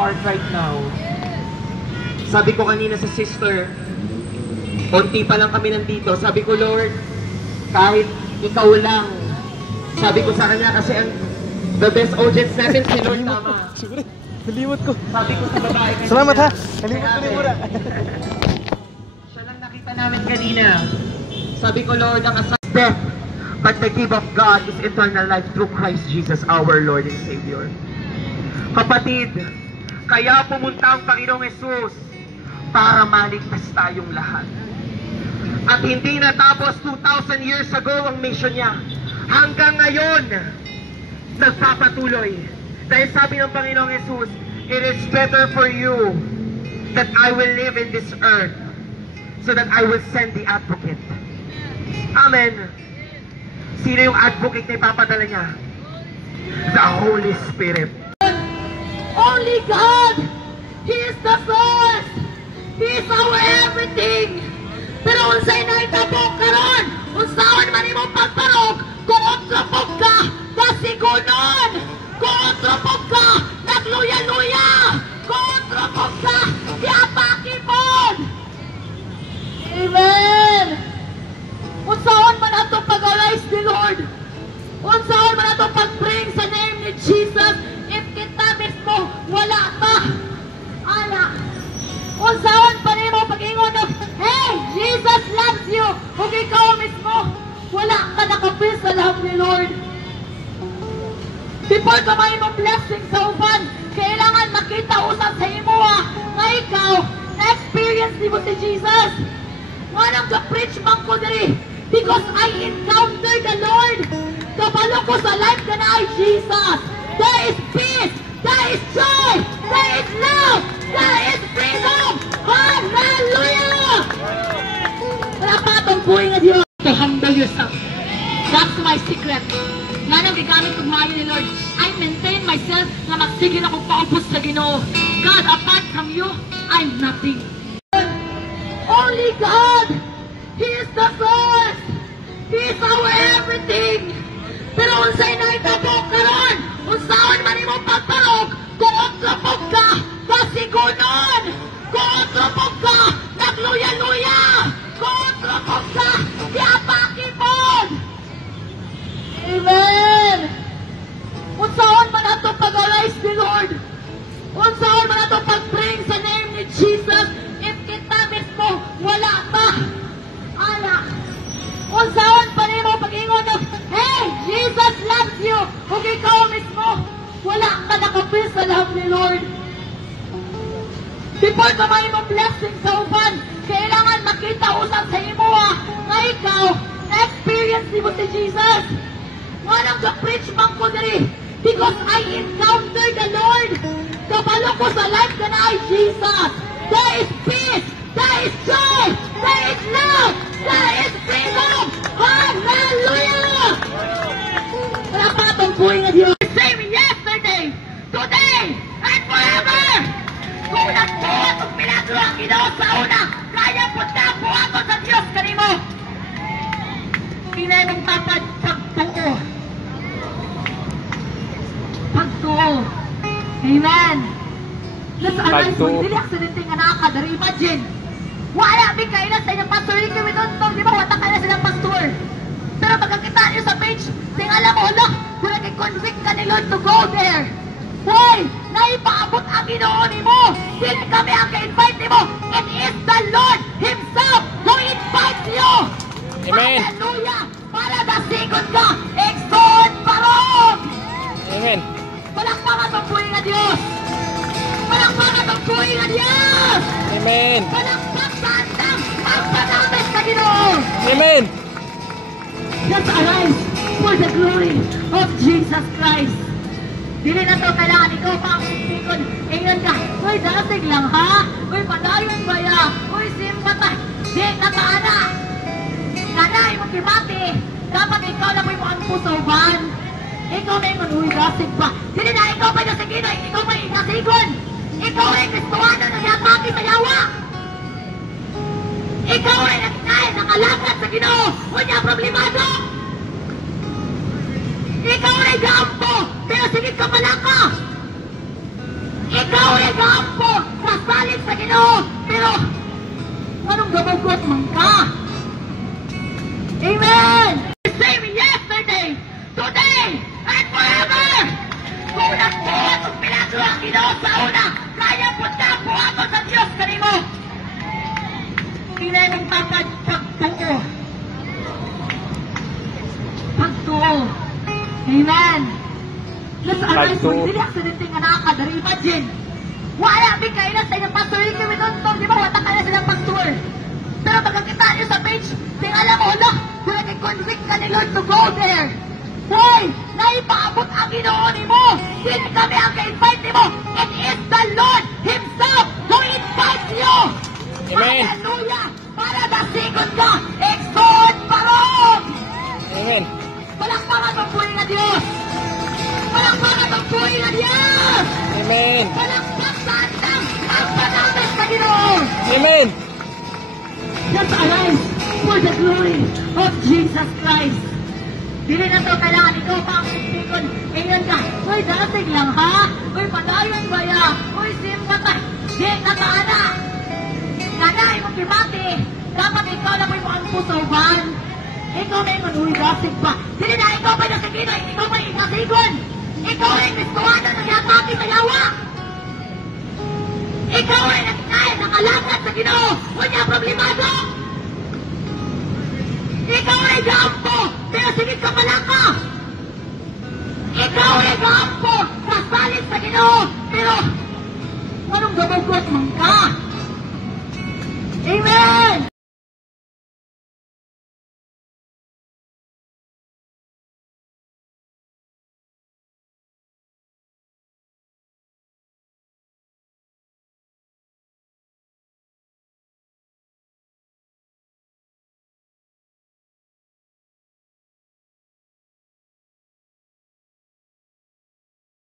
heart right now. Sabi ko kanina sa sister, konti pa lang kami nandito. Sabi ko, Lord, kahit ikaw lang. Sabi ko sa kanya kasi ang the best audience natin si Lord, tama. Nalimot ko. Sabi ko sa babae kanina. Salamat ha. Nalimot ko rin muna. Siya lang nakita namin kanina. Sabi ko, Lord, ang asas death, but the gift of God is eternal life through Christ Jesus, our Lord and Savior. Kapatid, kaya pumunta ang Panginoong Jesus para maligtas tayong lahat. At hindi natapos 2,000 years ago ang mission niya. Hanggang ngayon, nagpapatuloy. Dahil sabi ng Panginoong Jesus, it is better for you that I will live in this earth so that I will send the advocate. Amen. Sino yung advocate na ipapadala niya? The Holy Spirit. Only God! He is the source! He is our everything! Pero unsay na itabok karon, unsaon man imong pagtarog, kung utrapog ka, kasigunon! Kung utrapog ka, nagluya-luya! Kung utrapog ka, diapakipon! Amen! Unsaon man ato pag-arise ni Lord? Unsaon man ato pag-bring sa name ni Jesus? If kita mismo wala pa, ala, unsaon pa nimo pag-ingon ng, hey, Jesus loves you, kung ikaw mismo wala ka nakapil sa love ni Lord. Before ka may mong blessing sa uban, kailangan makita usap sa imo nga ikaw na-experience ni mo si Jesus. Wanang ka-preach man ko diri, because I encountered the Lord. Kabalo ko sa life ka na ay Jesus. There is peace, there is joy, there is love, there is freedom. Hallelujah! Wala pa itong buhay na Diyos. To humble yourself. That's my secret. Nga nang gigamit kong mayo ni Lord, I maintain myself na magsigil akong paubos sa Ginoo. God, apart from you, I'm nothing. Only God! He is the source! He is our everything! Pero unsay na itabok karon, unsaon man imong pagtarog, kung utrapog ka, kasigunon! Kung utrapog ka, nagluya-luya! Kung utrapog ka, diapakipon! Amen! Unsaon man ato pag-arise ni Lord? Unsaon man ato pag-bring sa name ni Jesus? If kita mismo wala pa, ala, unsaon pa nimo pag-ingon ng, hey, Jesus loves you, kung ikaw mismo wala ka nakapil sa love ni Lord. Before ka may mong blessing sa uban, kailangan makita usap sa imo nga ikaw na-experience ni mo si Jesus. Wanang ka-preach man ko diri, because I encountered the Lord. Kabalo ko sa life ka na ay Jesus. There is peace, there is joy, there is love, there is freedom. Hallelujah! Wala pa itong buhay na Diyos. Same yesterday, today, and forever. Kung nagbuhat ang pinagro ang Ginoo sa una, kaya po na buhaton sa Diyos kanimo. Pinay mong tatad pagtuo. Pagtuo. Amen. Let's arise with dili accidenting nga nakakadari. Imagine, wala mi kayo na sa inyong pastor. Hindi kami doon, di ba? Wata kayo na silang pastor. Pero pagkakita niyo sa page, tingala mo, hala, kung nag-convict ka ni Lord to go there. Why? Naipaabot ang Ginoo nimo. Dili kami ang ka-invite nimo. It is the Lord Himself who invites you. Amen. Hallelujah. Para dasigon ka, exalt parong. Amen. Palakpakan ang buhay na Diyos. Palakpakan ang buhay na Diyos. Amen. Palakpakan ng pagpanamis sa Ginoo. Amen. Let's arise for the glory of Jesus Christ. Dili na to kailangan ikaw pa ang sikon. Ingat ka, uy, dating lang ha? Uy, padayon ba ya? Uy, simpata. Di, nataana. Nanay, magkimati. Dapat ikaw na mo ang pusoban. Ikaw na yung uy, dating pa. Dili na ikaw pa yung sige na, ikaw pa yung nasigon. Ikaw ay Kristuano na yataki sa yawa. Ikaw ay nakalakad sa Ginoo. Wala problemado. Ikaw ay gaampo, pero sige ka malaka. Ikaw ay gaampo, kasalit sa Ginoo, pero anong gabugot man ka? Amen! The same yesterday, today, and forever! Kung nagbuhat ang pinaglo ang Ginoo sa una, kaya punta po ato sa Diyos kanimo. Pinanong pagtuo. Pagtuo. Amen! Let's arise mo, hindi aksidente nga nakakadari. Imagine, wala din kayo na sa inyong pastor, hindi kami doon, di ba, watak ka na silang pastor. Pero pagkakita niyo sa page, tingala mo, hala, kung nag-convict ka ni Lord to go there. Hoy, naipaabot ang Ginoo mo. Hindi kami ang ka-invite mo. It is the Lord Himself who invites you. Amen. Hallelujah. Para masigot ka, exhort parong. Amen. Palakpakan ang buhay na Diyos. Palakpakan ang buhay na Diyos. Amen. Palakpakan ang panahon sa Ginoo. Amen. Let's arise for the glory of Jesus Christ. Dili na to kailangan ikaw pa ang sinikon. Ingon ka, uy, dating lang ha? Uy, padayon ba ya? Uy, simba ka. Di na ka, ana. Kanay mo kimati. Dapat ikaw na mo ang pusoban. Ikaw na ingon, uy, dasig pa. Dili na ikaw pa nasigino, ikaw pa ikasigon. Ikaw ay gustuhan na nagyataki sa yawa. Ikaw ay nakalakad sa Ginoo. Wala problemado. Ikaw ay gaampo, pero sigit ka pala ka. Ikaw ay gaampo, kasalit sa Ginoo, pero anong gabugot man ka?